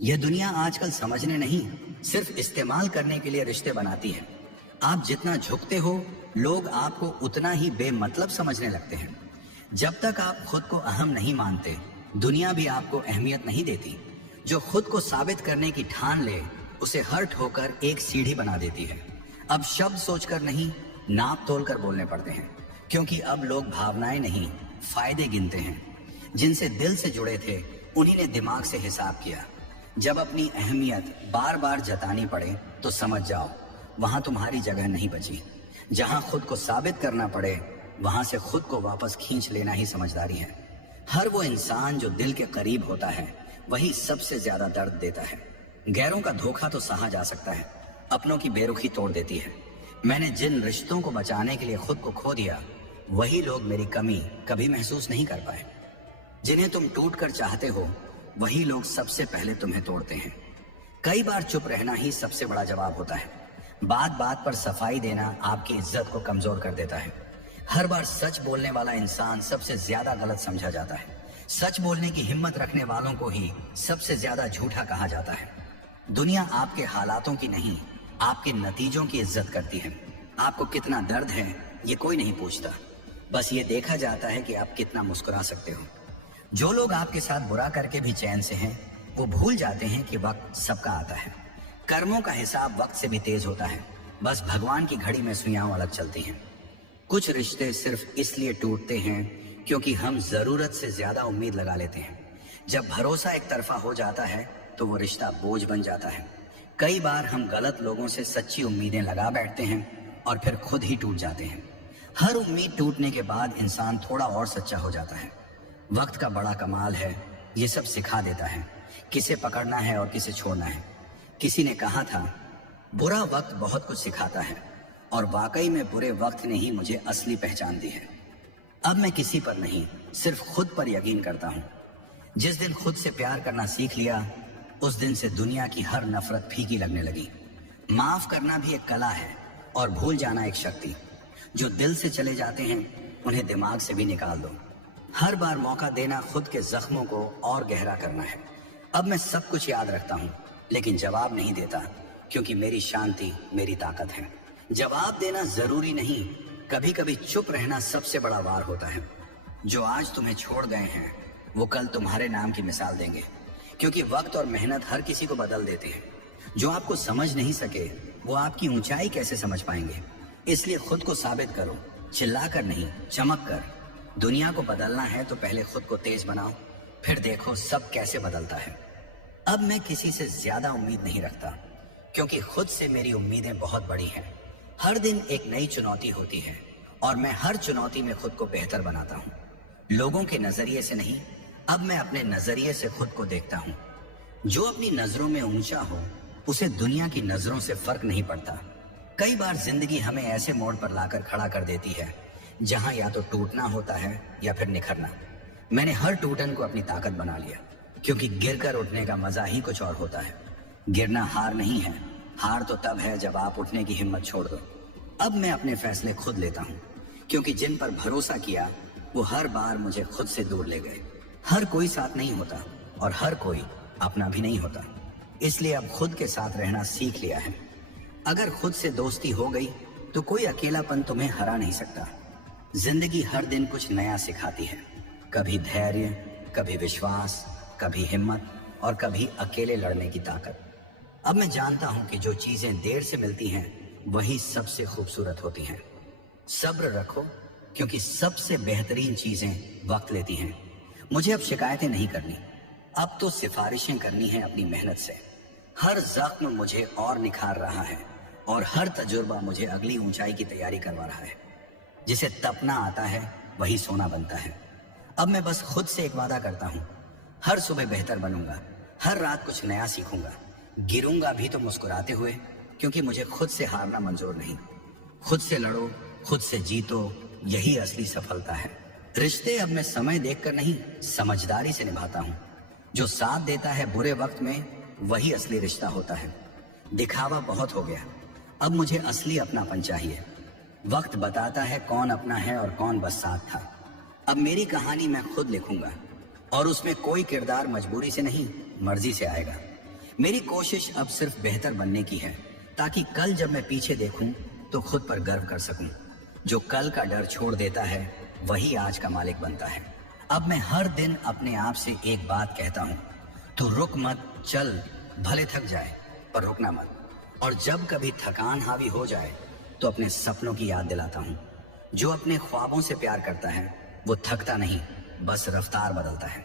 यह दुनिया आजकल समझने नहीं, सिर्फ इस्तेमाल करने के लिए रिश्ते बनाती है। आप जितना झुकते हो, लोग आपको उतना ही बेमतलब समझने लगते हैं। जब तक आप खुद को अहम नहीं मानते, दुनिया भी आपको अहमियत नहीं देती। जो खुद को साबित करने की ठान ले, उसे हर्ट होकर एक सीढ़ी बना देती है। अब शब्द सोचकर नहीं, नाप तोल कर बोलने पड़ते हैं, क्योंकि अब लोग भावनाएं नहीं, फायदे गिनते हैं। जिनसे दिल से जुड़े थे, उन्हीं ने दिमाग से हिसाब किया। जब अपनी अहमियत बार बार जतानी पड़े तो समझ जाओ, वहां तुम्हारी जगह नहीं बची। जहां खुद को साबित करना पड़े, वहां से खुद को वापस खींच लेना ही समझदारी है। हर वो इंसान जो दिल के करीब होता है, वही सबसे ज्यादा दर्द देता है। गैरों का धोखा तो सहा जा सकता है, अपनों की बेरुखी तोड़ देती है। मैंने जिन रिश्तों को बचाने के लिए खुद को खो दिया, वही लोग मेरी कमी कभी महसूस नहीं कर पाए। जिन्हें तुम टूट कर चाहते हो, वही लोग सबसे पहले तुम्हें तोड़ते हैं। कई बार चुप रहना ही सबसे बड़ा जवाब होता है। बात बात पर सफाई देना आपकी इज्जत को कमजोर कर देता है। हर बार सच बोलने वाला इंसान सबसे ज्यादा गलत समझा जाता है। सच बोलने की हिम्मत रखने वालों को ही सबसे ज्यादा झूठा कहा जाता है। दुनिया आपके हालातों की नहीं, आपके नतीजों की इज्जत करती है। आपको कितना दर्द है, ये कोई नहीं पूछता। बस ये देखा जाता है कि आप कितना मुस्कुरा सकते हो। जो लोग आपके साथ बुरा करके भी चैन से हैं, वो भूल जाते हैं कि वक्त सबका आता है। कर्मों का हिसाब वक्त से भी तेज होता है। बस भगवान की घड़ी में सुइयां अलग चलती हैं। कुछ रिश्ते सिर्फ इसलिए टूटते हैं क्योंकि हम जरूरत से ज्यादा उम्मीद लगा लेते हैं। जब भरोसा एक तरफा हो जाता है, तो वो रिश्ता बोझ बन जाता है। कई बार हम गलत लोगों से सच्ची उम्मीदें लगा बैठते हैं और फिर खुद ही टूट जाते हैं। हर उम्मीद टूटने के बाद इंसान थोड़ा और सच्चा हो जाता है। वक्त का बड़ा कमाल है, ये सब सिखा देता है किसे पकड़ना है और किसे छोड़ना है। किसी ने कहा था, बुरा वक्त बहुत कुछ सिखाता है, और वाकई में बुरे वक्त ने ही मुझे असली पहचान दी है। अब मैं किसी पर नहीं, सिर्फ खुद पर यकीन करता हूँ। जिस दिन खुद से प्यार करना सीख लिया, उस दिन से दुनिया की हर नफरत फीकी लगने लगी। माफ करना भी एक कला है और भूल जाना एक शक्ति। जो दिल से चले जाते हैं, उन्हें दिमाग से भी निकाल दो। हर बार मौका देना खुद के जख्मों को और गहरा करना है। अब मैं सब कुछ याद रखता हूँ, लेकिन जवाब नहीं देता, क्योंकि मेरी शांति मेरी ताकत है। जवाब देना जरूरी नहीं, कभी कभी चुप रहना सबसे बड़ा वार होता है। जो आज तुम्हें छोड़ गए हैं, वो कल तुम्हारे नाम की मिसाल देंगे, क्योंकि वक्त और मेहनत हर किसी को बदल देते हैं। जो आपको समझ नहीं सके, वो आपकी ऊंचाई कैसे समझ पाएंगे। इसलिए खुद को साबित करो, चिल्लाकर नहीं, चमक कर। दुनिया को बदलना है तो पहले खुद को तेज बनाओ, फिर देखो सब कैसे बदलता है। अब मैं किसी से ज्यादा उम्मीद नहीं रखता, क्योंकि खुद से मेरी उम्मीदें बहुत बड़ी हैं। हर दिन एक नई चुनौती होती है, और मैं हर चुनौती में खुद को बेहतर बनाता हूँ। लोगों के नजरिए से नहीं, अब मैं अपने नजरिए से खुद को देखता हूँ। जो अपनी नजरों में ऊंचा हो, उसे दुनिया की नजरों से फर्क नहीं पड़ता। कई बार जिंदगी हमें ऐसे मोड़ पर लाकर खड़ा कर देती है, जहां या तो टूटना होता है या फिर निखरना। मैंने हर टूटन को अपनी ताकत बना लिया, क्योंकि गिरकर उठने का मजा ही कुछ और होता है। गिरना हार नहीं है, हार तो तब है जब आप उठने की हिम्मत छोड़ दो। अब मैं अपने फैसले खुद लेता हूँ, क्योंकि जिन पर भरोसा किया, वो हर बार मुझे खुद से दूर ले गए। हर कोई साथ नहीं होता, और हर कोई अपना भी नहीं होता। इसलिए अब खुद के साथ रहना सीख लिया है। अगर खुद से दोस्ती हो गई, तो कोई अकेलापन तुम्हें हरा नहीं सकता। जिंदगी हर दिन कुछ नया सिखाती है, कभी धैर्य, कभी विश्वास, कभी हिम्मत, और कभी अकेले लड़ने की ताकत। अब मैं जानता हूं कि जो चीजें देर से मिलती हैं, वही सबसे खूबसूरत होती हैं। सब्र रखो, क्योंकि सबसे बेहतरीन चीजें वक्त लेती हैं। मुझे अब शिकायतें नहीं करनी, अब तो सिफारिशें करनी है अपनी मेहनत से। हर जख्म मुझे और निखार रहा है, और हर तजुर्बा मुझे अगली ऊंचाई की तैयारी करवा रहा है। जिसे तपना आता है, वही सोना बनता है। अब मैं बस खुद से एक वादा करता हूँ, हर सुबह बेहतर बनूंगा, हर रात कुछ नया सीखूंगा। गिरूंगा भी तो मुस्कुराते हुए, क्योंकि मुझे खुद से हारना मंजूर नहीं। खुद से लड़ो, खुद से जीतो, यही असली सफलता है। रिश्ते अब मैं समय देखकर नहीं, समझदारी से निभाता हूँ। जो साथ देता है बुरे वक्त में, वही असली रिश्ता होता है। दिखावा बहुत हो गया, अब मुझे असली अपनापन चाहिए। वक्त बताता है कौन अपना है और कौन बस साथ था। अब मेरी कहानी मैं खुद लिखूंगा, और उसमें कोई किरदार मजबूरी से नहीं, मर्जी से आएगा। मेरी कोशिश अब सिर्फ बेहतर बनने की है, ताकि कल जब मैं पीछे देखूं तो खुद पर गर्व कर सकूं। जो कल का डर छोड़ देता है वही आज का मालिक बनता है। अब मैं हर दिन अपने आप से एक बात कहता हूं, तो रुक मत, चल, भले थक जाए पर रुकना मत। और जब कभी थकान हावी हो जाए तो अपने सपनों की याद दिलाता हूं। जो अपने ख्वाबों से प्यार करता है वो थकता नहीं, बस रफ्तार बदलता है।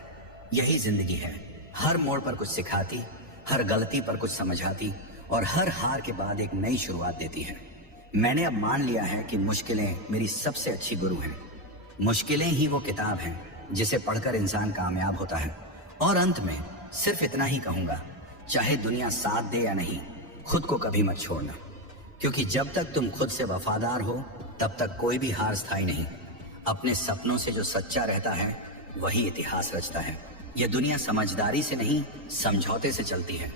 यही जिंदगी है, हर मोड़ पर कुछ सिखाती, हर गलती पर कुछ समझाती और हर हार के बाद एक नई शुरुआत देती है। मैंने अब मान लिया है कि मुश्किलें मेरी सबसे अच्छी गुरु हैं। मुश्किलें ही वो किताब हैं जिसे पढ़कर इंसान कामयाब होता है। और अंत में सिर्फ इतना ही कहूंगा, चाहे दुनिया साथ दे या नहीं, खुद को कभी मत छोड़ना, क्योंकि जब तक तुम खुद से वफादार हो तब तक कोई भी हार स्थायी नहीं। अपने सपनों से जो सच्चा रहता है वही इतिहास रचता है। यह दुनिया समझदारी से नहीं, समझौते से चलती है।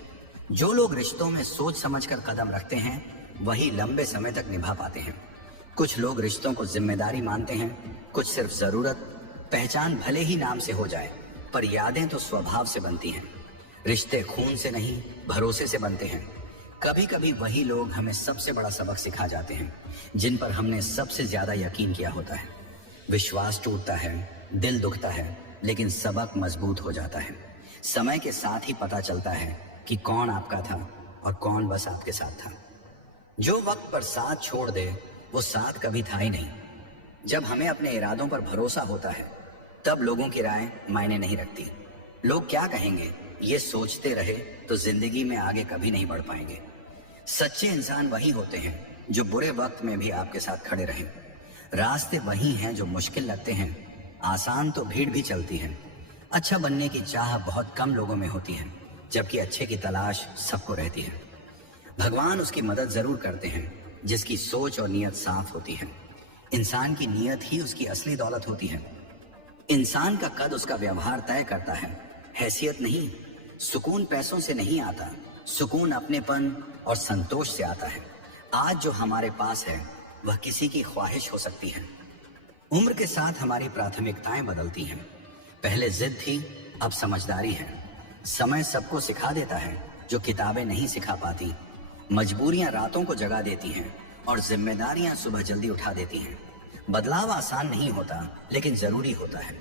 जो लोग रिश्तों में सोच समझकर कदम रखते हैं वही लंबे समय तक निभा पाते हैं। कुछ लोग रिश्तों को जिम्मेदारी मानते हैं, कुछ सिर्फ जरूरत। पहचान भले ही नाम से हो जाए पर यादें तो स्वभाव से बनती हैं। रिश्ते खून से नहीं, भरोसे से बनते हैं। कभी कभी वही लोग हमें सबसे बड़ा सबक सिखा जाते हैं जिन पर हमने सबसे ज्यादा यकीन किया होता है। विश्वास टूटता है, दिल दुखता है, लेकिन सबक मजबूत हो जाता है। समय के साथ ही पता चलता है कि कौन आपका था और कौन बस आपके साथ था। जो वक्त पर साथ छोड़ दे वो साथ कभी था ही नहीं। जब हमें अपने इरादों पर भरोसा होता है तब लोगों की राय मायने नहीं रखती। लोग क्या कहेंगे ये सोचते रहे तो जिंदगी में आगे कभी नहीं बढ़ पाएंगे। सच्चे इंसान वही होते हैं जो बुरे वक्त में भी आपके साथ खड़े रहें। रास्ते वही हैं जो मुश्किल लगते हैं, आसान तो भीड़ भी चलती है। अच्छा बनने की चाह बहुत कम लोगों में होती है, जबकि अच्छे की तलाश सबको रहती है। भगवान उसकी मदद जरूर करते हैं जिसकी सोच और नीयत साफ होती है। इंसान की नीयत ही उसकी असली दौलत होती है। इंसान का कद उसका व्यवहार तय करता है, हैसियत नहीं। सुकून पैसों से नहीं आता, सुकून अपनेपन और संतोष से आता है। आज जो हमारे पास है वह किसी की ख्वाहिश हो सकती है। उम्र के साथ हमारी प्राथमिकताएं बदलती हैं। पहले जिद थी, अब समझदारी है। समय सबको सिखा देता है जो किताबें नहीं सिखा पाती। मजबूरियां रातों को जगा देती हैं और जिम्मेदारियां सुबह जल्दी उठा देती हैं। बदलाव आसान नहीं होता लेकिन जरूरी होता है।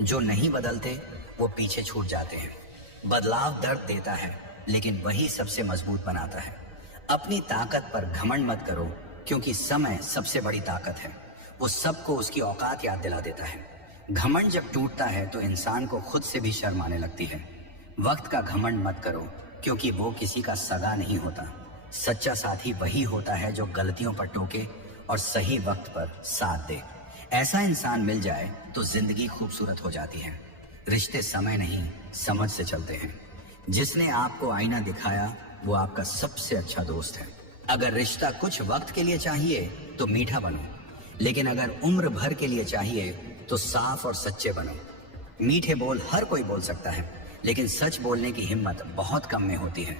जो नहीं बदलते वो पीछे छूट जाते हैं। बदलाव दर्द देता है लेकिन वही सबसे मजबूत बनाता है। अपनी ताकत पर घमंड मत करो, क्योंकि समय सबसे बड़ी ताकत है। वो सबको उसकी औकात याद दिला देता है। घमंड जब टूटता है तो इंसान को खुद से भी शर्म आने लगती है। वक्त का घमंड मत करो, क्योंकि वो किसी का सगा नहीं होता। सच्चा साथी वही होता है जो गलतियों पर टोके और सही वक्त पर साथ दे। ऐसा इंसान मिल जाए तो जिंदगी खूबसूरत हो जाती है। रिश्ते समय नहीं, समझ से चलते हैं। जिसने आपको आईना दिखाया वो आपका सबसे अच्छा दोस्त है। अगर रिश्ता कुछ वक्त के लिए चाहिए तो मीठा बनो, लेकिन अगर उम्र भर के लिए चाहिए तो साफ और सच्चे बनो। मीठे बोल हर कोई बोल सकता है, लेकिन सच बोलने की हिम्मत बहुत कम में होती है।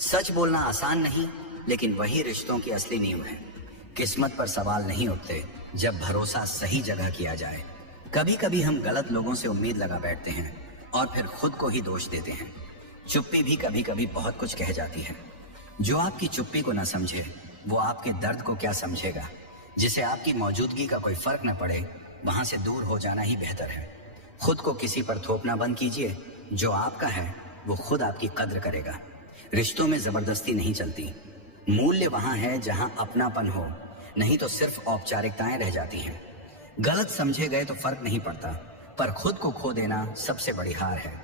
सच बोलना आसान नहीं, लेकिन वही रिश्तों की असली नींव है। किस्मत पर सवाल नहीं उठते जब भरोसा सही जगह किया जाए। कभी कभी हम गलत लोगों से उम्मीद लगा बैठते हैं और फिर खुद को ही दोष देते हैं। चुप्पी भी कभी कभी बहुत कुछ कह जाती है। जो आपकी चुप्पी को न समझे वो आपके दर्द को क्या समझेगा। जिसे आपकी मौजूदगी का कोई फर्क न पड़े वहां से दूर हो जाना ही बेहतर है। खुद को किसी पर थोपना बंद कीजिए। जो आपका है वो खुद आपकी कद्र करेगा। रिश्तों में जबरदस्ती नहीं चलती। मूल्य वहां है जहां अपनापन हो, नहीं तो सिर्फ औपचारिकताएं रह जाती हैं। गलत समझे गए तो फर्क नहीं पड़ता, पर खुद को खो देना सबसे बड़ी हार है।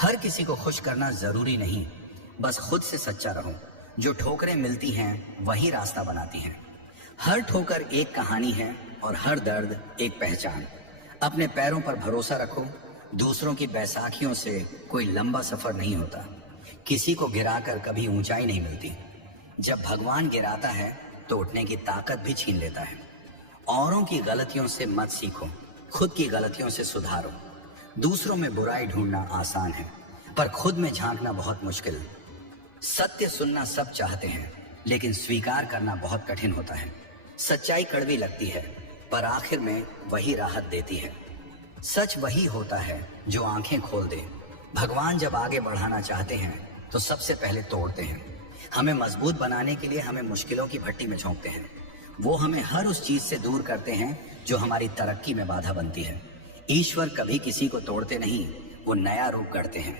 हर किसी को खुश करना जरूरी नहीं, बस खुद से सच्चा रहो। जो ठोकरें मिलती हैं वही रास्ता बनाती हैं। हर ठोकर एक कहानी है और हर दर्द एक पहचान। अपने पैरों पर भरोसा रखो। दूसरों की बैसाखियों से कोई लंबा सफर नहीं होता। किसी को गिराकर कभी ऊंचाई नहीं मिलती। जब भगवान गिराता है तो उठने की ताकत भी छीन लेता है। औरों की गलतियों से मत सीखो, खुद की गलतियों से सुधारो। दूसरों में बुराई ढूंढना आसान है, पर खुद में झांकना बहुत मुश्किल। सत्य सुनना सब चाहते हैं, लेकिन स्वीकार करना बहुत कठिन होता है। सच्चाई कड़वी लगती है, पर आखिर में वही राहत देती है। सच वही होता है जो आंखें खोल दे। भगवान जब आगे बढ़ाना चाहते हैं तो सबसे पहले तोड़ते हैं। हमें मजबूत बनाने के लिए हमें मुश्किलों की भट्टी में झोंकते हैं। वो हमें हर उस चीज से दूर करते हैं जो हमारी तरक्की में बाधा बनती है। ईश्वर कभी किसी को तोड़ते नहीं, वो नया रूप गढ़ते हैं।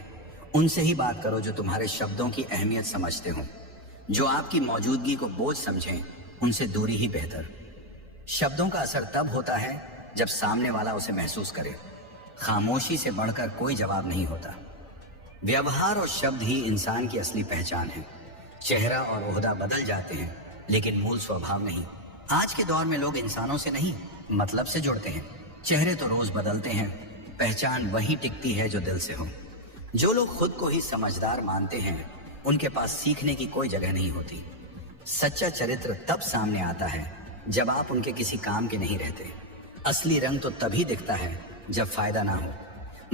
उनसे ही बात करो जो तुम्हारे शब्दों की अहमियत समझते हो। जो आपकी मौजूदगी को बोझ समझें, उनसे दूरी ही बेहतर। शब्दों का असर तब होता है जब सामने वाला उसे महसूस करे। खामोशी से बढ़कर कोई जवाब नहीं होता। व्यवहार और शब्द ही इंसान की असली पहचान है। चेहरा और ओहदा बदल जाते हैं, लेकिन मूल स्वभाव नहीं। आज के दौर में लोग इंसानों से नहीं, मतलब से जुड़ते हैं। चेहरे तो रोज बदलते हैं, पहचान वही टिकती है जो दिल से हो। जो लोग खुद को ही समझदार मानते हैं, उनके पास सीखने की कोई जगह नहीं होती। सच्चा चरित्र तब सामने आता है जब आप उनके किसी काम के नहीं रहते। असली रंग तो तभी दिखता है जब फायदा ना हो।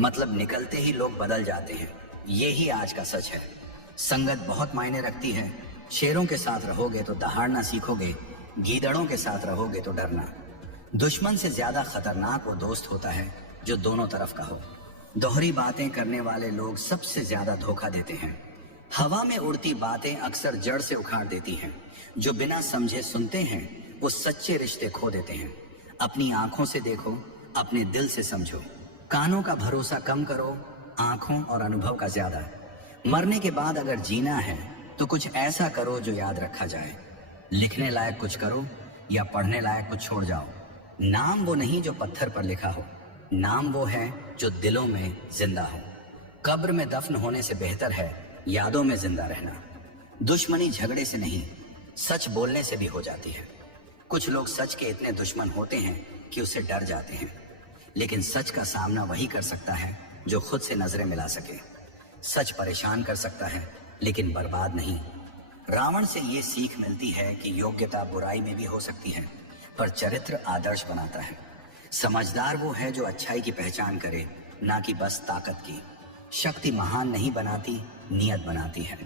मतलब निकलते ही लोग बदल जाते हैं, ये ही आज का सच है। संगत बहुत मायने रखती है। शेरों के साथ रहोगे तो दहाड़ना सीखोगे, गीदड़ों के साथ रहोगे तो डरना। दुश्मन से ज्यादा खतरनाक वो दोस्त होता है जो दोनों तरफ का हो। दोहरी बातें करने वाले लोग सबसे ज्यादा धोखा देते हैं। हवा में उड़ती बातें अक्सर जड़ से उखाड़ देती हैं। जो बिना समझे सुनते हैं, वो सच्चे रिश्ते खो देते हैं। अपनी आंखों से देखो, अपने दिल से समझो। कानों का भरोसा कम करो, आंखों और अनुभव का ज्यादा। मरने के बाद अगर जीना है तो कुछ ऐसा करो जो याद रखा जाए। लिखने लायक कुछ करो या पढ़ने लायक कुछ छोड़ जाओ। नाम वो नहीं जो पत्थर पर लिखा हो, नाम वो है जो दिलों में जिंदा हो। कब्र में दफन होने से बेहतर है यादों में जिंदा रहना। दुश्मनी झगड़े से नहीं, सच बोलने से भी हो जाती है। कुछ लोग सच के इतने दुश्मन होते हैं कि उससे डर जाते हैं, लेकिन सच का सामना वही कर सकता है जो खुद से नजरें मिला सके। सच परेशान कर सकता है, लेकिन बर्बाद नहीं। रावण से ये सीख मिलती है कि योग्यता बुराई में भी हो सकती है, पर चरित्र आदर्श बनाता है। समझदार वो है जो अच्छाई की पहचान करे, ना कि बस ताकत की। शक्ति महान नहीं बनाती, नियत बनाती है।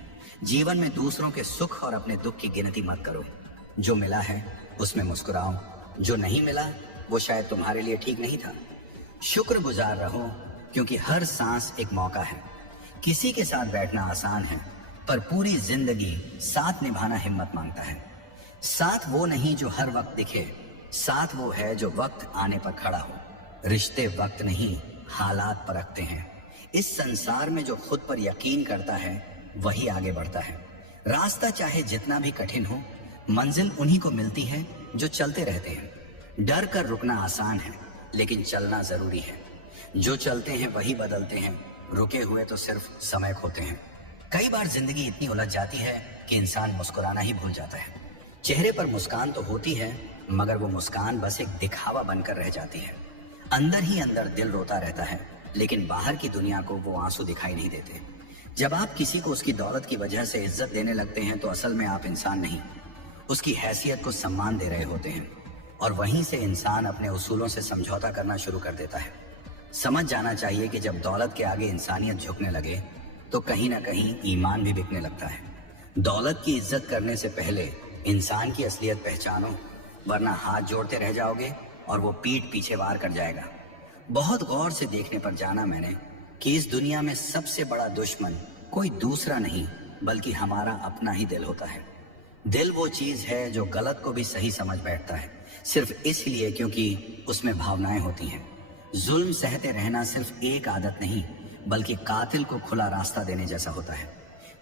जीवन में दूसरों के सुख और अपने दुख की गिनती मत करो। जो मिला है उसमें मुस्कुराओ, जो नहीं मिला वो शायद तुम्हारे लिए ठीक नहीं था। शुक्रगुजार रहो, क्योंकि हर सांस एक मौका है। किसी के साथ बैठना आसान है, पर पूरी जिंदगी साथ निभाना हिम्मत मांगता है। साथ वो नहीं जो हर वक्त दिखे, साथ वो है जो वक्त आने पर खड़ा हो। रिश्ते वक्त नहीं, हालात परखते हैं। इस संसार में जो खुद पर यकीन करता है वही आगे बढ़ता है। रास्ता चाहे जितना भी कठिन हो, मंजिल उन्हीं को मिलती है जो चलते रहते हैं। डर कर रुकना आसान है, लेकिन चलना जरूरी है। जो चलते हैं वही बदलते हैं, रुके हुए तो सिर्फ समय खोते हैं। कई बार जिंदगी इतनी उलझ जाती है कि इंसान मुस्कुराना ही भूल जाता है। चेहरे पर मुस्कान तो होती है, मगर वो मुस्कान बस एक दिखावा बनकर रह जाती है। अंदर ही अंदर दिल रोता रहता है, लेकिन बाहर की दुनिया को वो आंसू दिखाई नहीं देते। जब आप किसी को उसकी दौलत की वजह से इज्जत देने लगते हैं, तो असल में आप इंसान नहीं, उसकी हैसियत को सम्मान दे रहे होते हैं। और वहीं से इंसान अपने उसूलों से समझौता करना शुरू कर देता है। समझ जाना चाहिए कि जब दौलत के आगे इंसानियत झुकने लगे, तो कहीं ना कहीं ईमान भी बिकने लगता है। दौलत की इज्जत करने से पहले इंसान की असलियत पहचानो, वरना हाथ जोड़ते रह जाओगे और वो पीठ पीछे वार कर जाएगा। बहुत गौर से देखने पर जाना मैंने कि इस दुनिया में सबसे बड़ा दुश्मन कोई दूसरा नहीं, बल्कि हमारा अपना ही दिल होता है। दिल वो चीज है जो गलत को भी सही समझ बैठता है, सिर्फ इसलिए क्योंकि उसमें भावनाएं होती हैं। जुल्म सहते रहना सिर्फ एक आदत नहीं, बल्कि कातिल को खुला रास्ता देने जैसा होता है।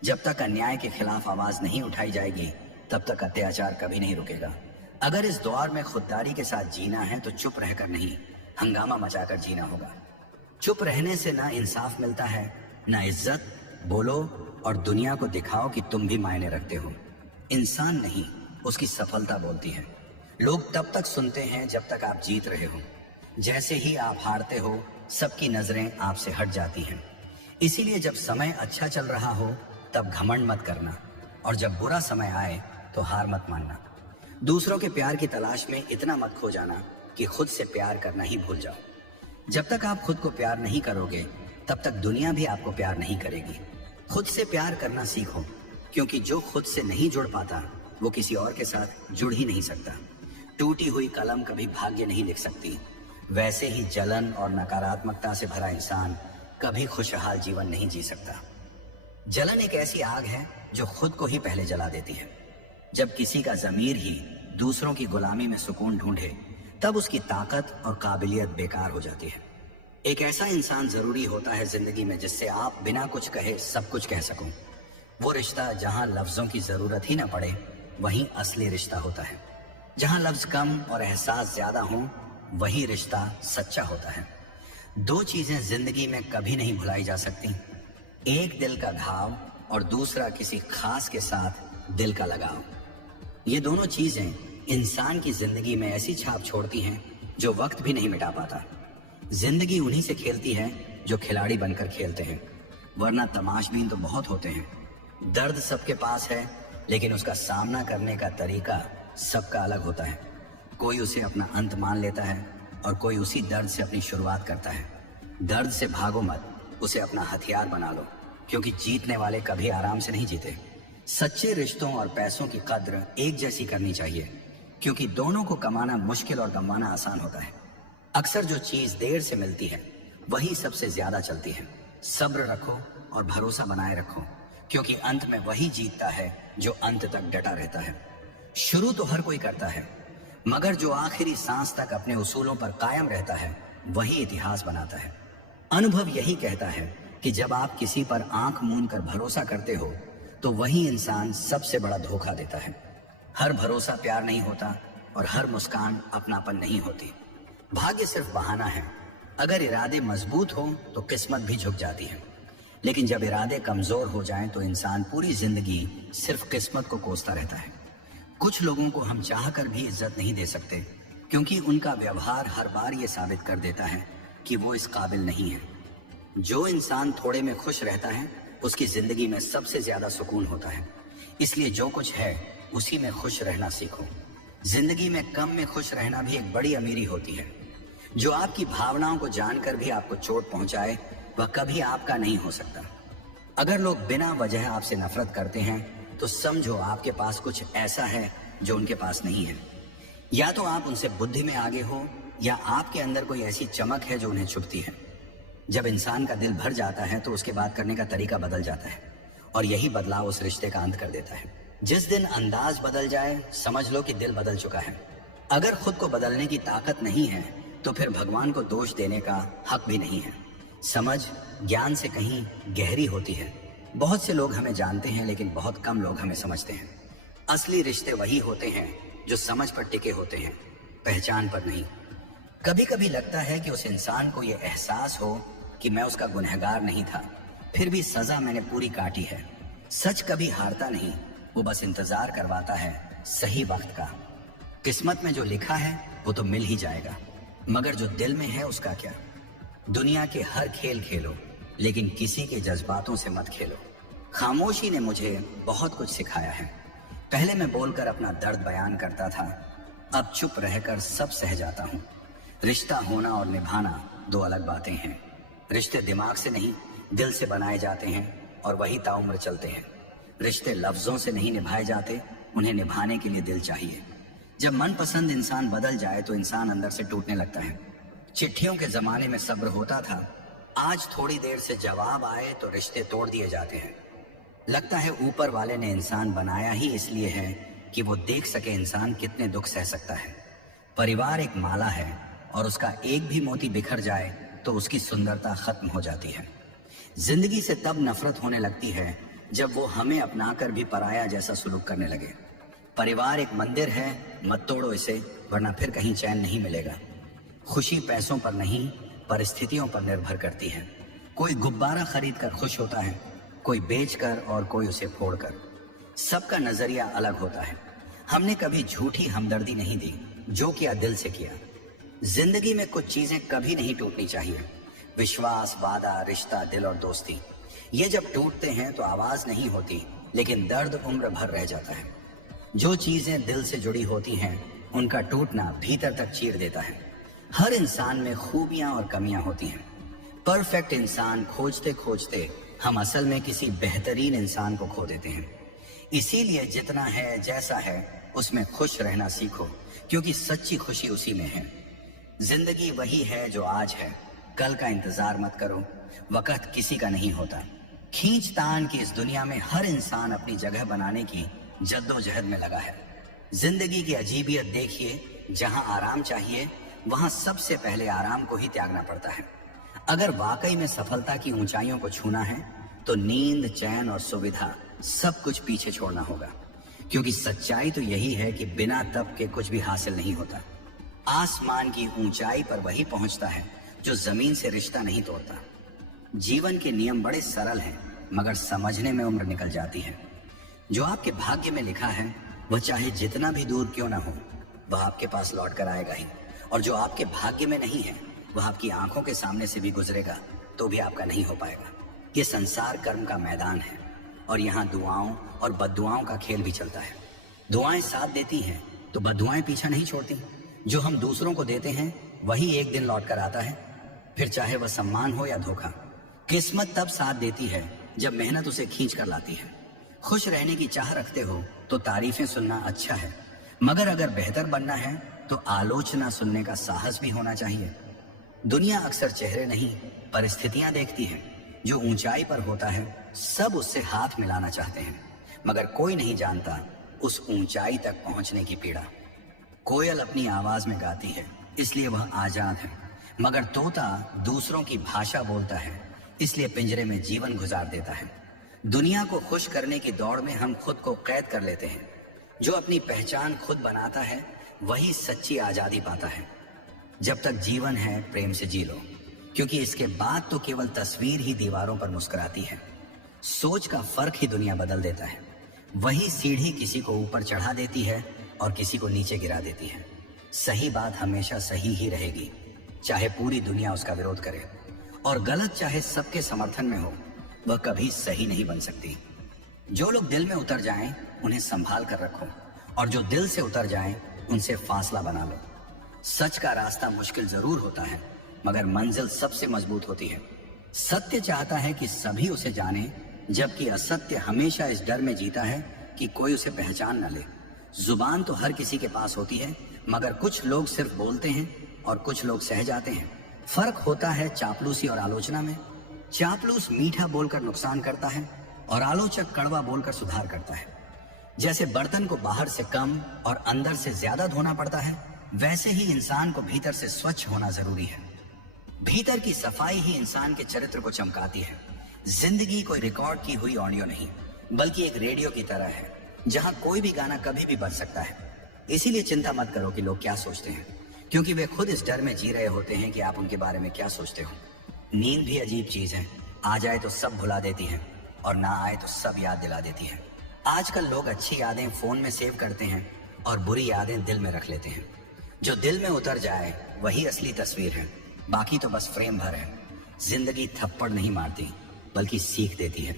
जब तक अन्याय के खिलाफ आवाज नहीं उठाई जाएगी, तब तक अत्याचार कभी नहीं रुकेगा। अगर इस दौर में खुददारी के साथ जीना है, तो चुप रहकर नहीं, हंगामा मचाकर जीना होगा। चुप रहने से ना इंसाफ मिलता है, ना इज्जत। बोलो और दुनिया को दिखाओ कि तुम भी मायने रखते हो। इंसान नहीं, उसकी सफलता बोलती है। लोग तब तक सुनते हैं जब तक आप जीत रहे हो। जैसे ही आप हारते हो, सबकी नजरें आपसे हट जाती हैं। इसीलिए जब समय अच्छा चल रहा हो, तब घमंड मत करना, और जब बुरा समय आए तो हार मत मानना। दूसरों के प्यार की तलाश में इतना मत खो जाना कि खुद से प्यार करना ही भूल जाओ। जब तक आप खुद को प्यार नहीं करोगे, तब तक दुनिया भी आपको प्यार नहीं करेगी। खुद से प्यार करना सीखो, क्योंकि जो खुद से नहीं जुड़ पाता, वो किसी और के साथ जुड़ ही नहीं सकता। टूटी हुई कलम कभी भाग्य नहीं लिख सकती। वैसे ही जलन और नकारात्मकता से भरा इंसान कभी खुशहाल जीवन नहीं जी सकता। जलन एक ऐसी आग है जो खुद को ही पहले जला देती है। जब किसी का ज़मीर ही दूसरों की गुलामी में सुकून ढूंढे, तब उसकी ताकत और काबिलियत बेकार हो जाती है। एक ऐसा इंसान जरूरी होता है जिंदगी में जिससे आप बिना कुछ कहे सब कुछ कह सको। वो रिश्ता जहां लफ्जों की जरूरत ही ना पड़े, वहीं असली रिश्ता होता है। जहां लफ्ज कम और एहसास ज्यादा हो, वही रिश्ता सच्चा होता है। दो चीजें जिंदगी में कभी नहीं भुलाई जा सकती, एक दिल का घाव और दूसरा किसी खास के साथ दिल का लगाव। ये दोनों चीजें इंसान की जिंदगी में ऐसी छाप छोड़ती हैं जो वक्त भी नहीं मिटा पाता। जिंदगी उन्हीं से खेलती है जो खिलाड़ी बनकर खेलते हैं, वरना तमाशबीन तो बहुत होते हैं। दर्द सबके पास है, लेकिन उसका सामना करने का तरीका सबका अलग होता है। कोई उसे अपना अंत मान लेता है और कोई उसी दर्द से अपनी शुरुआत करता है। दर्द से भागो मत, उसे अपना हथियार बना लो, क्योंकि जीतने वाले कभी आराम से नहीं जीते। सच्चे रिश्तों और पैसों की कद्र एक जैसी करनी चाहिए, क्योंकि दोनों को कमाना मुश्किल और गंवाना आसान होता है। अक्सर जो चीज देर से मिलती है वही सबसे ज्यादा चलती है। सब्र रखो और भरोसा बनाए रखो, क्योंकि अंत में वही जीतता है जो अंत तक डटा रहता है। शुरू तो हर कोई करता है, मगर जो आखिरी सांस तक अपने उसूलों पर कायम रहता है वही इतिहास बनाता है। अनुभव यही कहता है कि जब आप किसी पर आंख मूंद कर भरोसा करते हो, तो वही इंसान सबसे बड़ा धोखा देता है। हर भरोसा प्यार नहीं होता और हर मुस्कान अपनापन नहीं होती। भाग्य सिर्फ बहाना है। अगर इरादे मजबूत हो तो किस्मत भी झुक जाती है, लेकिन जब इरादे कमजोर हो जाएं तो इंसान पूरी जिंदगी सिर्फ किस्मत को कोसता रहता है। कुछ लोगों को हम चाहकर भी इज्जत नहीं दे सकते, क्योंकि उनका व्यवहार हर बार ये साबित कर देता है कि वो इस काबिल नहीं है। जो इंसान थोड़े में खुश रहता है, उसकी जिंदगी में सबसे ज्यादा सुकून होता है। इसलिए जो कुछ है उसी में खुश रहना सीखो। जिंदगी में कम में खुश रहना भी एक बड़ी अमीरी होती है। जो आपकी भावनाओं को जानकर भी आपको चोट पहुंचाए, वह कभी आपका नहीं हो सकता। अगर लोग बिना वजह आपसे नफरत करते हैं, तो समझो आपके पास कुछ ऐसा है जो उनके पास नहीं है। या तो आप उनसे बुद्धि में आगे हो, या आपके अंदर कोई ऐसी चमक है जो उन्हें छुपती है। जब इंसान का दिल भर जाता है तो उसके बात करने का तरीका बदल जाता है, और यही बदलाव उस रिश्ते का अंत कर देता है। जिस दिन अंदाज बदल जाए, समझ लो कि दिल बदल चुका है। अगर खुद को बदलने की ताकत नहीं है, तो फिर भगवान को दोष देने का हक भी नहीं है। समझ ज्ञान से कहीं गहरी होती है। बहुत से लोग हमें जानते हैं, लेकिन बहुत कम लोग हमें समझते हैं। असली रिश्ते वही होते हैं जो समझ पर टिके होते हैं, पहचान पर नहीं। कभी कभी लगता है कि उस इंसान को यह एहसास हो कि मैं उसका गुनहगार नहीं था, फिर भी सजा मैंने पूरी काटी है। सच कभी हारता नहीं, वो बस इंतजार करवाता है सही वक्त का। किस्मत में जो लिखा है वो तो मिल ही जाएगा, मगर जो दिल में है उसका क्या। दुनिया के हर खेल खेलो, लेकिन किसी के जज्बातों से मत खेलो। खामोशी ने मुझे बहुत कुछ सिखाया है। पहले मैं बोलकर अपना दर्द बयान करता था, अब चुप रहकर सब सह जाता हूँ। रिश्ता होना और निभाना दो अलग बातें हैं। रिश्ते दिमाग से नहीं, दिल से बनाए जाते हैं, और वही ताउम्र चलते हैं। रिश्ते लफ्जों से नहीं निभाए जाते, उन्हें निभाने के लिए दिल चाहिए। जब मनपसंद इंसान बदल जाए तो इंसान अंदर से टूटने लगता है। चिट्ठियों के जमाने में सब्र होता था, आज थोड़ी देर से जवाब आए तो रिश्ते तोड़ दिए जाते हैं। लगता है ऊपर वाले ने इंसान बनाया ही इसलिए है कि वो देख सके इंसान कितने दुख सह सकता है। परिवार एक माला है, और उसका एक भी मोती बिखर जाए तो उसकी सुंदरता खत्म हो जाती है। जिंदगी से तब नफरत होने लगती है जब वो हमें अपनाकर भी पराया जैसा सुलूक करने लगे। परिवार एक मंदिर है, मत तोड़ो इसे, वरना फिर कहीं चैन नहीं मिलेगा। खुशी पैसों पर नहीं, परिस्थितियों पर निर्भर करती है। कोई गुब्बारा खरीद कर खुश होता है, कोई बेचकर और कोई उसे फोड़कर। सबका नजरिया अलग होता है। हमने कभी झूठी हमदर्दी नहीं दी, जो किया दिल से किया। जिंदगी में कुछ चीजें कभी नहीं टूटनी चाहिए। विश्वास, वादा, रिश्ता, दिल और दोस्ती, ये जब टूटते हैं तो आवाज नहीं होती, लेकिन दर्द उम्र भर रह जाता है। जो चीजें दिल से जुड़ी होती हैं, उनका टूटना भीतर तक चीर देता है। हर इंसान में खूबियां और कमियां होती हैं। परफेक्ट इंसान खोजते खोजते हम असल में किसी बेहतरीन इंसान को खो देते हैं। इसीलिए जितना है, जैसा है, उसमें खुश रहना सीखो, क्योंकि सच्ची खुशी उसी में है। जिंदगी वही है जो आज है, कल का इंतजार मत करो। वक्त किसी का नहीं होता। खींचतान की इस दुनिया में हर इंसान अपनी जगह बनाने की जद्दोजहद में लगा है। जिंदगी की अजीबियत देखिए, जहां आराम चाहिए वहां सबसे पहले आराम को ही त्यागना पड़ता है। अगर वाकई में सफलता की ऊंचाइयों को छूना है तो नींद, चैन और सुविधा सब कुछ पीछे छोड़ना होगा, क्योंकि सच्चाई तो यही है कि बिना तप के कुछ भी हासिल नहीं होता। आसमान की ऊंचाई पर वही पहुंचता है जो जमीन से रिश्ता नहीं तोड़ता। जीवन के नियम बड़े सरल हैं, मगर समझने में उम्र निकल जाती है। जो आपके भाग्य में लिखा है वह चाहे जितना भी दूर क्यों ना हो, वह आपके पास लौट कर आएगा ही। और जो आपके भाग्य में नहीं है वह आपकी आंखों के सामने से भी गुजरेगा तो भी आपका नहीं हो पाएगा। ये संसार कर्म का मैदान है और यहाँ दुआओं और बद्दुआओं का खेल भी चलता है। दुआएं साथ देती हैं तो बद्दुआएं पीछा नहीं छोड़ती। जो हम दूसरों को देते हैं वही एक दिन लौट कर आता है, फिर चाहे वह सम्मान हो या धोखा। किस्मत तब साथ देती है जब मेहनत उसे खींच कर लाती है। खुश रहने की चाह रखते हो तो तारीफें सुनना अच्छा है, मगर अगर बेहतर बनना है तो आलोचना सुनने का साहस भी होना चाहिए। दुनिया अक्सर चेहरे नहीं परिस्थितियां देखती है। जो ऊंचाई पर होता है सब उससे हाथ मिलाना चाहते हैं, मगर कोई नहीं जानता उस ऊंचाई तक पहुंचने की पीड़ा। कोयल अपनी आवाज में गाती है इसलिए वह आजाद है, मगर तोता दूसरों की भाषा बोलता है इसलिए पिंजरे में जीवन गुजार देता है। दुनिया को खुश करने की दौड़ में हम खुद को कैद कर लेते हैं। जो अपनी पहचान खुद बनाता है वही सच्ची आजादी पाता है। जब तक जीवन है प्रेम से जी लो, क्योंकि इसके बाद तो केवल तस्वीर ही दीवारों पर मुस्कुराती है। सोच का फर्क ही दुनिया बदल देता है। वही सीढ़ी किसी को ऊपर चढ़ा देती है और किसी को नीचे गिरा देती है। सही बात हमेशा सही ही रहेगी, चाहे पूरी दुनिया उसका विरोध करे, और गलत चाहे सबके समर्थन में हो, वह कभी सही नहीं बन सकती। जो लोग दिल में उतर जाएं उन्हें संभाल कर रखो, और जो दिल से उतर जाएं उनसे फासला बना लो। सच का रास्ता मुश्किल जरूर होता है, मगर मंजिल सबसे मजबूत होती है। सत्य चाहता है कि सभी उसे जाने, जबकि असत्य हमेशा इस डर में जीता है कि कोई उसे पहचान न ले। जुबान तो हर किसी के पास होती है, मगर कुछ लोग सिर्फ बोलते हैं और कुछ लोग सह जाते हैं। फर्क होता है चापलूसी और आलोचना में। चापलूस मीठा बोलकर नुकसान करता है और आलोचक कड़वा बोलकर सुधार करता है। जैसे बर्तन को बाहर से कम और अंदर से ज्यादा धोना पड़ता है, वैसे ही इंसान को भीतर से स्वच्छ होना जरूरी है। भीतर की सफाई ही इंसान के चरित्र को चमकाती है। जिंदगी कोई रिकॉर्ड की हुई ऑडियो नहीं, बल्कि एक रेडियो की तरह है, जहां कोई भी गाना कभी भी बज सकता है। इसीलिए चिंता मत करो कि लोग क्या सोचते हैं, क्योंकि वे खुद इस डर में जी रहे होते हैं कि आप उनके बारे में क्या सोचते हो। नींद भी अजीब चीज है, आ जाए तो सब भुला देती है और ना आए तो सब याद दिला देती है। आजकल लोग अच्छी यादें फोन में सेव करते हैं और बुरी यादें दिल में रख लेते हैं। जो दिल में उतर जाए वही असली तस्वीर है, बाकी तो बस फ्रेम भर है। जिंदगी थप्पड़ नहीं मारती, बल्कि सीख देती है,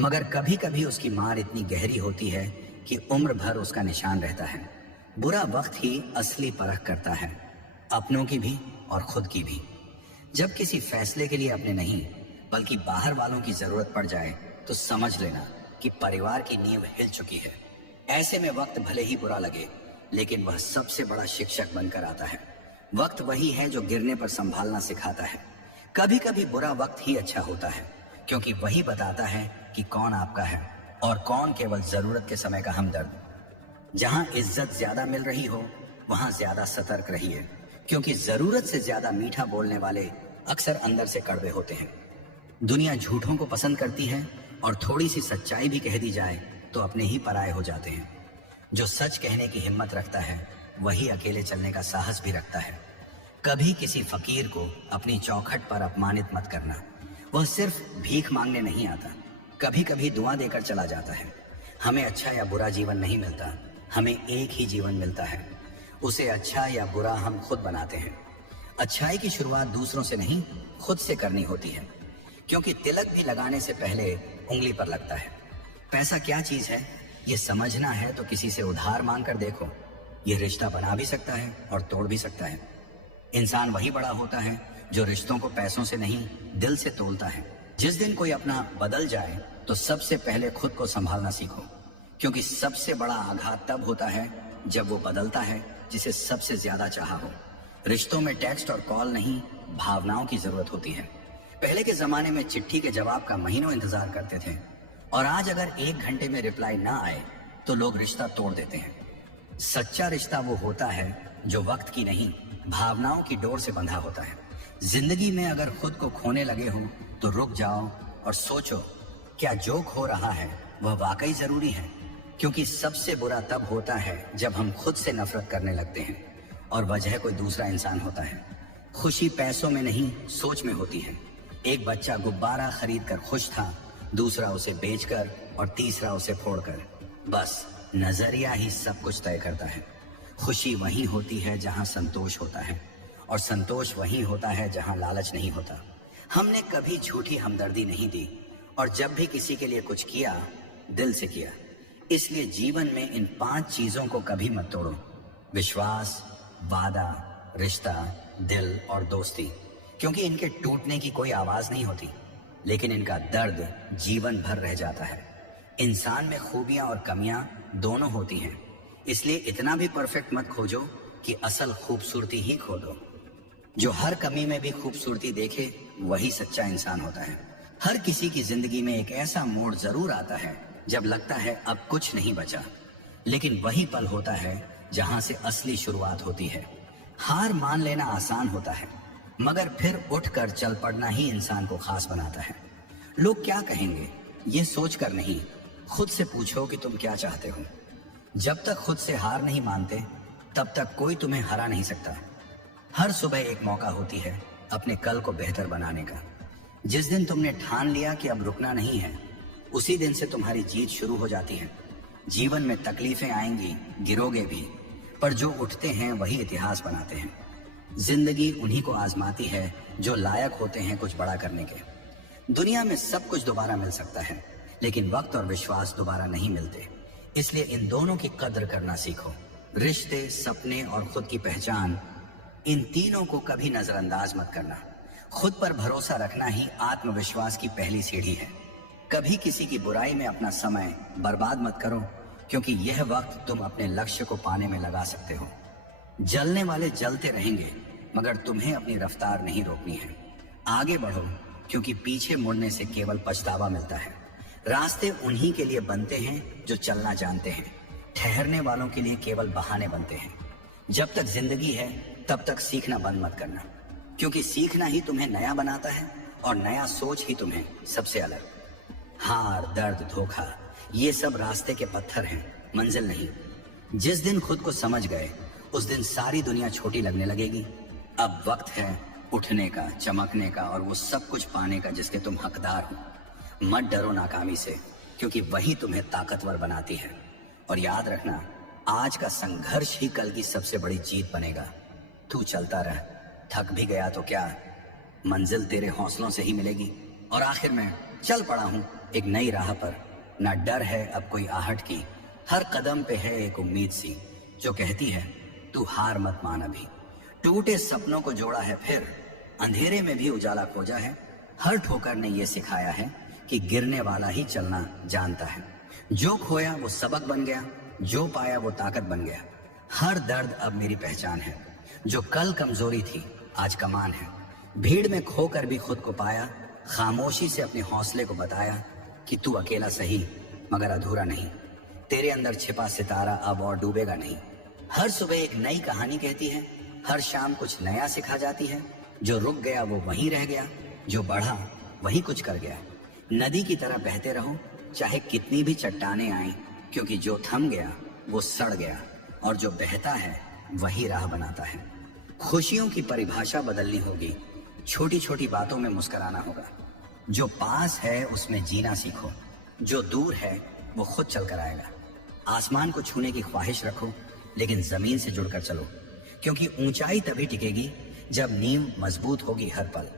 मगर कभी कभी उसकी मार इतनी गहरी होती है कि उम्र भर उसका निशान रहता है। बुरा वक्त ही असली परख करता है, अपनों की भी और खुद की भी। जब किसी फैसले के लिए अपने नहीं बल्कि बाहर वालों की जरूरत पड़ जाए तो समझ लेना कि परिवार की नींव हिल चुकी है। ऐसे में वक्त भले ही बुरा लगे, लेकिन वह सबसे बड़ा शिक्षक बनकर आता है। वक्त वही है जो गिरने पर संभालना सिखाता है। कभी कभी बुरा वक्त ही अच्छा होता है, क्योंकि वही बताता है कि कौन आपका है और कौन केवल जरूरत के समय का हमदर्द। जहां इज्जत ज्यादा मिल रही हो वहां ज्यादा सतर्क रहिए, क्योंकि जरूरत से ज्यादा मीठा बोलने वाले अक्सर अंदर से कड़वे होते हैं। दुनिया झूठों को पसंद करती है और थोड़ी सी सच्चाई भी कह दी जाए तो अपने ही पराये हो जाते हैं। जो सच कहने की हिम्मत रखता है वही अकेले चलने का साहस भी रखता है। कभी किसी फकीर को अपनी चौखट पर अपमानित मत करना। वह सिर्फ भीख मांगने नहीं आता, कभी कभी दुआ देकर चला जाता है। हमें अच्छा या बुरा जीवन नहीं मिलता, हमें एक ही जीवन मिलता है। उसे अच्छा या बुरा हम खुद बनाते हैं। अच्छाई की शुरुआत दूसरों से नहीं, खुद से करनी होती है, क्योंकि तिलक भी लगाने से पहले उंगली पर लगता है। पैसा क्या चीज है ये समझना है तो किसी से उधार मांग कर देखो। ये रिश्ता बना भी सकता है और तोड़ भी सकता है। इंसान वही बड़ा होता है जो रिश्तों को पैसों से नहीं दिल से तोलता है। जिस दिन कोई अपना बदल जाए तो सबसे पहले खुद को संभालना सीखो, क्योंकि सबसे बड़ा आघात तब होता है जब वो बदलता है जिसे सबसे ज्यादा चाहा हो। रिश्तों में टेक्स्ट और कॉल नहीं, भावनाओं की जरूरत होती है। पहले के जमाने में चिट्ठी के जवाब का महीनों इंतजार करते थे, और आज अगर 1 घंटे में रिप्लाई ना आए तो लोग रिश्ता तोड़ देते हैं। सच्चा रिश्ता वो होता है जो वक्त की नहीं, भावनाओं की डोर से बंधा होता है। जिंदगी में अगर खुद को खोने लगे हो तो रुक जाओ और सोचो, क्या जो खो रहा है वह वाकई जरूरी है? क्योंकि सबसे बुरा तब होता है जब हम खुद से नफरत करने लगते हैं और वजह कोई दूसरा इंसान होता है। खुशी पैसों में नहीं, सोच में होती है। एक बच्चा गुब्बारा खरीद कर खुश था, दूसरा उसे बेचकर और तीसरा उसे फोड़कर। बस नजरिया ही सब कुछ तय करता है। खुशी वहीं होती है जहां संतोष होता है, और संतोष वहीं होता है जहां लालच नहीं होता। हमने कभी झूठी हमदर्दी नहीं दी, और जब भी किसी के लिए कुछ किया, दिल से किया। इसलिए जीवन में इन 5 चीजों को कभी मत तोड़ो: विश्वास, वादा, रिश्ता, दिल और दोस्ती। क्योंकि इनके टूटने की कोई आवाज नहीं होती, लेकिन इनका दर्द जीवन भर रह जाता है। इंसान में खूबियां और कमियां दोनों होती हैं, इसलिए इतना भी परफेक्ट मत खोजो कि असल खूबसूरती ही खो दो। जो हर कमी में भी खूबसूरती देखे, वही सच्चा इंसान होता है। हर किसी की जिंदगी में एक ऐसा मोड़ जरूर आता है जब लगता है अब कुछ नहीं बचा, लेकिन वही पल होता है जहां से असली शुरुआत होती है। हार मान लेना आसान होता है, मगर फिर उठकर चल पड़ना ही इंसान को खास बनाता है। लोग क्या कहेंगे, ये सोचकर नहीं, खुद से पूछो कि तुम क्या चाहते हो। जब तक खुद से हार नहीं मानते, तब तक कोई तुम्हें हरा नहीं सकता। हर सुबह एक मौका होती है अपने कल को बेहतर बनाने का। जिस दिन तुमने ठान लिया कि अब रुकना नहीं है, उसी दिन से तुम्हारी जीत शुरू हो जाती है। जीवन में तकलीफें आएंगी, गिरोगे भी, पर जो उठते हैं वही इतिहास बनाते हैं। जिंदगी उन्हीं को आजमाती है जो लायक होते हैं कुछ बड़ा करने के। दुनिया में सब कुछ दोबारा मिल सकता है, लेकिन वक्त और विश्वास दोबारा नहीं मिलते। इसलिए इन दोनों की कद्र करना सीखो। रिश्ते, सपने और खुद की पहचान, इन तीनों को कभी नजरअंदाज मत करना। खुद पर भरोसा रखना ही आत्मविश्वास की पहली सीढ़ी है। कभी किसी की बुराई में अपना समय बर्बाद मत करो, क्योंकि यह वक्त तुम अपने लक्ष्य को पाने में लगा सकते हो। जलने वाले जलते रहेंगे, मगर तुम्हें अपनी रफ्तार नहीं रोकनी है। आगे बढ़ो, क्योंकि पीछे मुड़ने से केवल पछतावा मिलता है। रास्ते उन्हीं के लिए बनते हैं जो चलना जानते हैं। ठहरने वालों के लिए केवल बहाने बनते हैं। जब तक जिंदगी है, तब तक सीखना बंद मत करना, क्योंकि सीखना ही तुम्हें नया बनाता है, और नया सोच ही तुम्हें सबसे अलग। हार, दर्द, धोखा, ये सब रास्ते के पत्थर हैं, मंजिल नहीं। जिस दिन खुद को समझ गए, उस दिन सारी दुनिया छोटी लगने लगेगी। अब वक्त है उठने का, चमकने का, और वो सब कुछ पाने का जिसके तुम हकदार हो। मत डरो नाकामी से, क्योंकि वही तुम्हें ताकतवर बनाती है। और याद रखना, आज का संघर्ष ही कल की सबसे बड़ी जीत बनेगा। तू चलता रह, थक भी गया तो क्या, मंजिल तेरे हौसलों से ही मिलेगी। और आखिर में चल पड़ा हूं एक नई राह पर। ना डर है अब कोई आहट की, हर कदम पे है एक उम्मीद सी जो कहती है तू हार मत मान अभी। टूटे सपनों को जोड़ा है फिर, अंधेरे में भी उजाला खोजा है। हर ठोकर ने ये सिखाया है कि गिरने वाला ही चलना जानता है। जो खोया वो सबक बन गया, जो पाया वो ताकत बन गया। हर दर्द अब मेरी पहचान है, जो कल कमजोरी थी आज कमान है। भीड़ में खोकर भी खुद को पाया, खामोशी से अपने हौसले को बताया कि तू अकेला सही मगर अधूरा नहीं। तेरे अंदर छिपा सितारा अब और डूबेगा नहीं। हर सुबह एक नई कहानी कहती है, हर शाम कुछ नया सिखा जाती है। जो रुक गया वो वहीं रह गया, जो बढ़ा वही कुछ कर गया। नदी की तरह बहते रहो, चाहे कितनी भी चट्टानें आए, क्योंकि जो थम गया वो सड़ गया, और जो बहता है वही राह बनाता है। खुशियों की परिभाषा बदलनी होगी, छोटी छोटी बातों में मुस्कुराना होगा। जो पास है उसमें जीना सीखो, जो दूर है वो खुद चल कर आएगा। आसमान को छूने की ख्वाहिश रखो, लेकिन जमीन से जुड़कर चलो, क्योंकि ऊंचाई तभी टिकेगी जब नींव मजबूत होगी हर पल।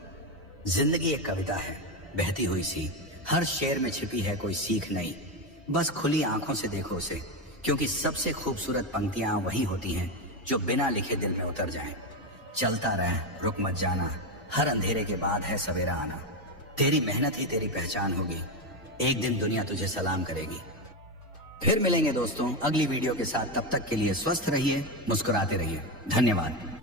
जिंदगी एक कविता है बहती हुई सी, हर शेर में छिपी है कोई सीख नई। बस खुली आंखों से देखो उसे, क्योंकि सबसे खूबसूरत पंक्तियां वही होती हैं जो बिना लिखे दिल में उतर जाएं। चलता रह, रुक मत जाना, हर अंधेरे के बाद है सवेरा आना। तेरी मेहनत ही तेरी पहचान होगी, एक दिन दुनिया तुझे सलाम करेगी। फिर मिलेंगे दोस्तों अगली वीडियो के साथ। तब तक के लिए स्वस्थ रहिए, मुस्कुराते रहिए। धन्यवाद।